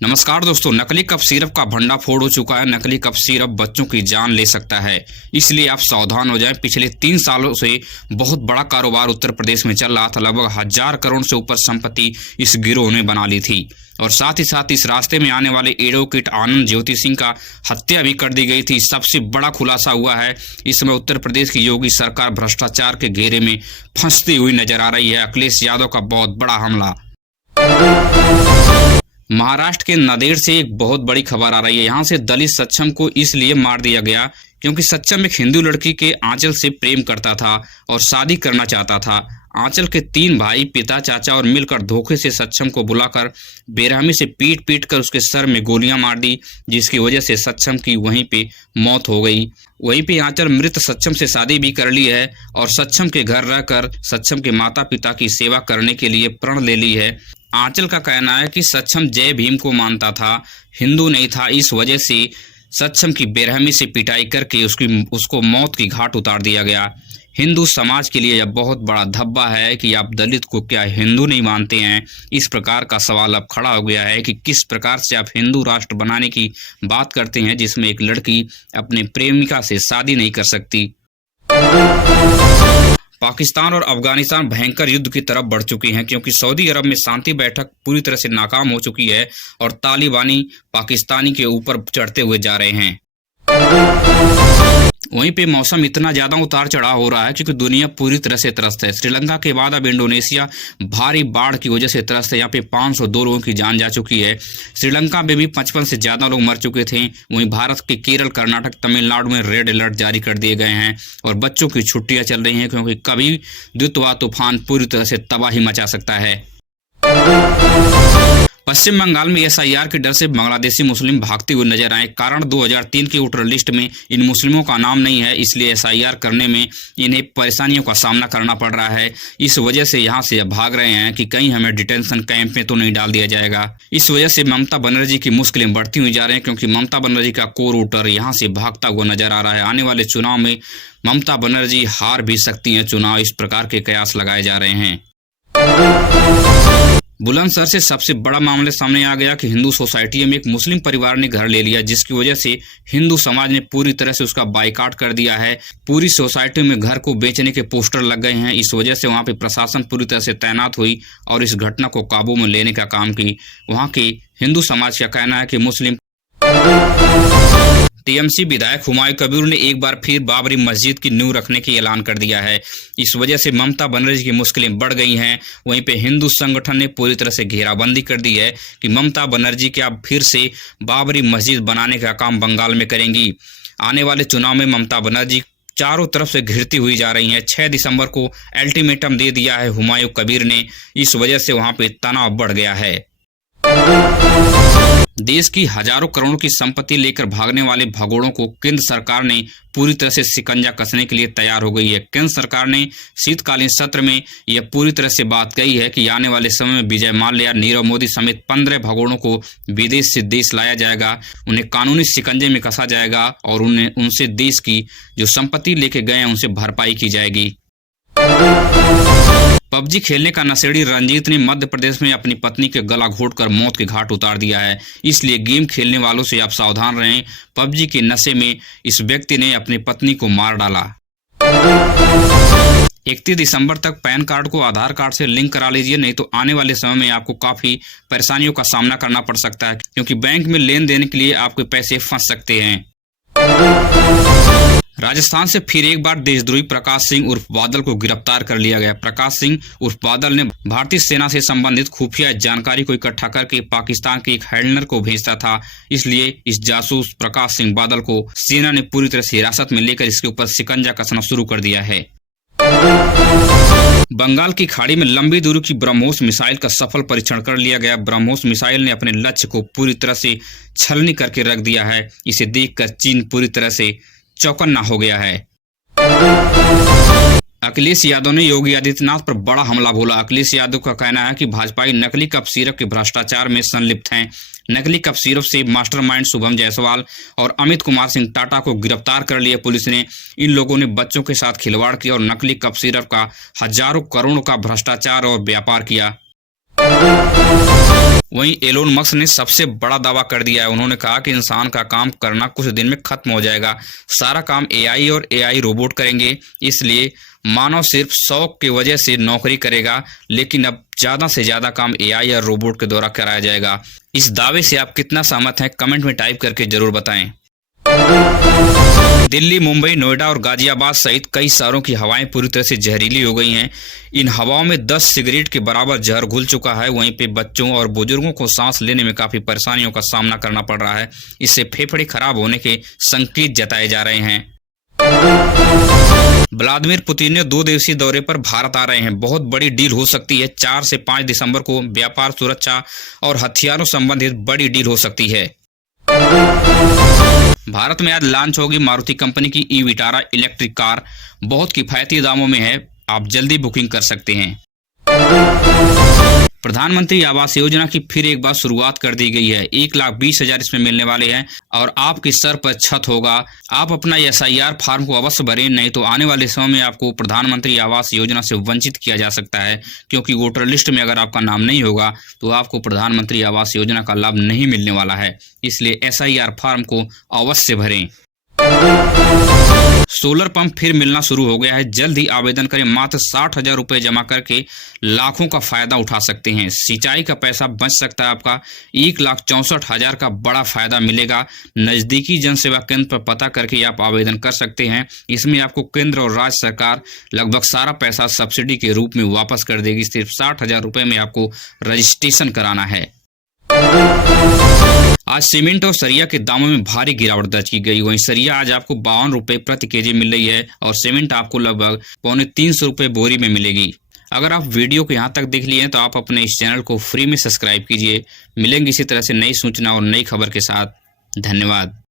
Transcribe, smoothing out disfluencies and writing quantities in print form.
नमस्कार दोस्तों, नकली कफ सिरप का भंडाफोड़ हो चुका है। नकली कफ सिरप बच्चों की जान ले सकता है, इसलिए आप सावधान हो जाएं। पिछले 3 सालों से बहुत बड़ा कारोबार उत्तर प्रदेश में चल रहा था। लगभग 1000 करोड़ से ऊपर संपत्ति इस गिरोह ने बना ली थी और साथ ही साथ इस रास्ते में आने वाले एडवोकेट आनंद ज्योति सिंह का हत्या भी कर दी गई थी। सबसे बड़ा खुलासा हुआ है। इस समय उत्तर प्रदेश की योगी सरकार भ्रष्टाचार के घेरे में फंसती हुई नजर आ रही है। अखिलेश यादव का बहुत बड़ा हमला। महाराष्ट्र के नांदेड़ से एक बहुत बड़ी खबर आ रही है। यहाँ से दलित सक्षम को इसलिए मार दिया गया क्योंकि सक्षम एक हिंदू लड़की के आंचल से प्रेम करता था और शादी करना चाहता था। आंचल के 3 भाई, पिता, चाचा और मिलकर धोखे से सक्षम को बुलाकर बेरहमी से पीट पीट कर उसके सर में गोलियां मार दी, जिसकी वजह से सक्षम की वहीं पे मौत हो गई। वहीं पे आंचल मृत सक्षम से शादी भी कर ली है और सक्षम के घर रहकर सक्षम के माता पिता की सेवा करने के लिए प्रण ले ली है। आंचल का कहना है कि सक्षम जय भीम को मानता था, हिंदू नहीं था। इस वजह से सक्षम की बेरहमी से पिटाई करके उसको मौत की घाट उतार दिया गया। हिंदू समाज के लिए यह बहुत बड़ा धब्बा है कि आप दलित को क्या हिंदू नहीं मानते हैं। इस प्रकार का सवाल अब खड़ा हो गया है कि किस प्रकार से आप हिंदू राष्ट्र बनाने की बात करते हैं जिसमें एक लड़की अपने प्रेमिका से शादी नहीं कर सकती। पाकिस्तान और अफगानिस्तान भयंकर युद्ध की तरफ बढ़ चुके हैं क्योंकि सऊदी अरब में शांति बैठक पूरी तरह से नाकाम हो चुकी है और तालिबानी पाकिस्तानी के ऊपर चढ़ते हुए जा रहे हैं। वहीं पे मौसम इतना ज्यादा उतार चढ़ाव हो रहा है क्योंकि दुनिया पूरी तरह से त्रस्त है। श्रीलंका के बाद अब इंडोनेशिया भारी बाढ़ की वजह से त्रस्त है। यहाँ पे 502 लोगों की जान जा चुकी है। श्रीलंका में भी 55 से ज्यादा लोग मर चुके थे। वहीं भारत के केरल, कर्नाटक, तमिलनाडु में रेड अलर्ट जारी कर दिए गए हैं और बच्चों की छुट्टियां चल रही हैं क्योंकि कभी द्वितवा तूफान पूरी तरह से तबाही मचा सकता है। पश्चिम बंगाल में एसआईआर के डर से बांग्लादेशी मुस्लिम भागते हुए नजर आए। कारण 2003 के वोटर लिस्ट में इन मुस्लिमों का नाम नहीं है, इसलिए एसआईआर करने में इन्हें परेशानियों का सामना करना पड़ रहा है। इस वजह से यहाँ से भाग रहे हैं कि कहीं हमें डिटेंशन कैंप में तो नहीं डाल दिया जाएगा। इस वजह से ममता बनर्जी की मुश्किलें बढ़ती हुई जा रही हैं क्योंकि ममता बनर्जी का कोर वोटर यहाँ से भागता हुआ नजर आ रहा है। आने वाले चुनाव में ममता बनर्जी हार भी सकती है चुनाव, इस प्रकार के कयास लगाए जा रहे हैं। बुलंदशहर से सबसे बड़ा मामला सामने आ गया कि हिंदू सोसाइटी में एक मुस्लिम परिवार ने घर ले लिया, जिसकी वजह से हिंदू समाज ने पूरी तरह से उसका बाइकाट कर दिया है। पूरी सोसाइटी में घर को बेचने के पोस्टर लग गए हैं। इस वजह से वहां पे प्रशासन पूरी तरह से तैनात हुई और इस घटना को काबू में लेने का काम की। वहां के हिंदू समाज का कहना है कि मुस्लिम टीएमसी विधायक हुमायूं कबीर ने एक बार फिर बाबरी मस्जिद की नींव रखने की ऐलान कर दिया है। इस वजह से ममता बनर्जी की मुश्किलें बढ़ गई हैं। वहीं पे हिंदू संगठन ने पूरी तरह से घेराबंदी कर दी है कि ममता बनर्जी क्या फिर से बाबरी मस्जिद बनाने का काम बंगाल में करेंगी। आने वाले चुनाव में ममता बनर्जी चारों तरफ से घिरती हुई जा रही हैं। 6 दिसंबर को अल्टीमेटम दे दिया है हुमायूं कबीर ने। इस वजह से वहां पे तनाव बढ़ गया है। देश की हजारों करोड़ों की संपत्ति लेकर भागने वाले भगोड़ों को केंद्र सरकार ने पूरी तरह से शिकंजा कसने के लिए तैयार हो गई है। केंद्र सरकार ने शीतकालीन सत्र में यह पूरी तरह से बात कही है कि आने वाले समय में विजय माल्या, नीरव मोदी समेत 15 भगोड़ों को विदेश से देश लाया जाएगा। उन्हें कानूनी शिकंजे में कसा जाएगा और उनसे देश की जो संपत्ति लेके गए हैं उनसे भरपाई की जाएगी। पबजी खेलने का नशेड़ी रंजीत ने मध्य प्रदेश में अपनी पत्नी के गला घोटकर मौत के घाट उतार दिया है। इसलिए गेम खेलने वालों से आप सावधान रहें। पबजी के नशे में इस व्यक्ति ने अपनी पत्नी को मार डाला। 31 दिसंबर तक पैन कार्ड को आधार कार्ड से लिंक करा लीजिए, नहीं तो आने वाले समय में आपको काफी परेशानियों का सामना करना पड़ सकता है क्योंकि बैंक में लेन देन के लिए आपके पैसे फंस सकते हैं। राजस्थान से फिर एक बार देशद्रोही प्रकाश सिंह उर्फ बादल को गिरफ्तार कर लिया गया। प्रकाश सिंह उर्फ बादल ने भारतीय सेना से संबंधित खुफिया जानकारी को इकट्ठा करके पाकिस्तान के एक हैंडलर को भेजता था। इसलिए इस जासूस प्रकाश सिंह बादल को सेना ने पूरी तरह से हिरासत में लेकर इसके ऊपर शिकंजा कसना शुरू कर दिया है। बंगाल की खाड़ी में लंबी दूरी की ब्रह्मोस मिसाइल का सफल परीक्षण कर लिया गया। ब्रह्मोस मिसाइल ने अपने लक्ष्य को पूरी तरह से छलनी करके रख दिया है। इसे देखकर चीन पूरी तरह से चौकन्ना हो गया है। अखिलेश यादव ने योगी आदित्यनाथ पर बड़ा हमला बोला। अखिलेश यादव का कहना है कि भाजपाई नकली कफ सिरप के भ्रष्टाचार में संलिप्त हैं। नकली कफ सिरप से मास्टरमाइंड शुभम जायसवाल और अमित कुमार सिंह टाटा को गिरफ्तार कर लिया पुलिस ने। इन लोगों ने बच्चों के साथ खिलवाड़ किया और नकली कफ सिरप का हजारों करोड़ों का भ्रष्टाचार और व्यापार किया। वहीं एलोन मस्क ने सबसे बड़ा दावा कर दिया है। उन्होंने कहा कि इंसान का काम करना कुछ दिन में खत्म हो जाएगा, सारा काम एआई और एआई रोबोट करेंगे, इसलिए मानव सिर्फ शौक की वजह से नौकरी करेगा, लेकिन अब ज्यादा से ज्यादा काम एआई और रोबोट के द्वारा कराया जाएगा। इस दावे से आप कितना सहमत हैं, कमेंट में टाइप करके जरूर बताएं। दिल्ली, मुंबई, नोएडा और गाजियाबाद सहित कई शहरों की हवाएं पूरी तरह से जहरीली हो गई हैं। इन हवाओं में 10 सिगरेट के बराबर जहर घुल चुका है। वहीं पे बच्चों और बुजुर्गों को सांस लेने में काफी परेशानियों का सामना करना पड़ रहा है। इससे फेफड़े खराब होने के संकेत जताए जा रहे हैं। व्लादिमीर पुतिन ने 2 दिवसीय दौरे पर भारत आ रहे हैं। बहुत बड़ी डील हो सकती है। 4 से 5 दिसंबर को व्यापार, सुरक्षा और हथियारों संबंधित बड़ी डील हो सकती है। भारत में आज लॉन्च होगी मारुति कंपनी की ई विटारा इलेक्ट्रिक कार। बहुत किफायती दामों में है, आप जल्दी बुकिंग कर सकते हैं। प्रधानमंत्री आवास योजना की फिर एक बार शुरुआत कर दी गई है। 1,20,000 इसमें मिलने वाले हैं और आपकी सर पर छत होगा। आप अपना SIR फॉर्म को अवश्य भरें, नहीं तो आने वाले समय में आपको प्रधानमंत्री आवास योजना से वंचित किया जा सकता है, क्योंकि वोटर लिस्ट में अगर आपका नाम नहीं होगा तो आपको प्रधानमंत्री आवास योजना का लाभ नहीं मिलने वाला है। इसलिए SIR फॉर्म को अवश्य भरें। सोलर पंप फिर मिलना शुरू हो गया है। जल्द ही आवेदन करें। मात्र 60,000 रुपये जमा करके लाखों का फायदा उठा सकते हैं। सिंचाई का पैसा बच सकता है आपका। 1,64,000 का बड़ा फायदा मिलेगा। नजदीकी जन सेवा केंद्र पर पता करके आप आवेदन कर सकते हैं। इसमें आपको केंद्र और राज्य सरकार लगभग सारा पैसा सब्सिडी के रूप में वापस कर देगी। सिर्फ 60,000 रुपये में आपको रजिस्ट्रेशन कराना है। आज सीमेंट और सरिया के दामों में भारी गिरावट दर्ज की गई। वहीं सरिया आज आपको 52 रुपये प्रति केजी मिल रही है और सीमेंट आपको लगभग 250 रुपये बोरी में मिलेगी। अगर आप वीडियो को यहाँ तक देख लिए हैं तो आप अपने इस चैनल को फ्री में सब्सक्राइब कीजिए। मिलेंगे इसी तरह से नई सूचना और नई खबर के साथ। धन्यवाद।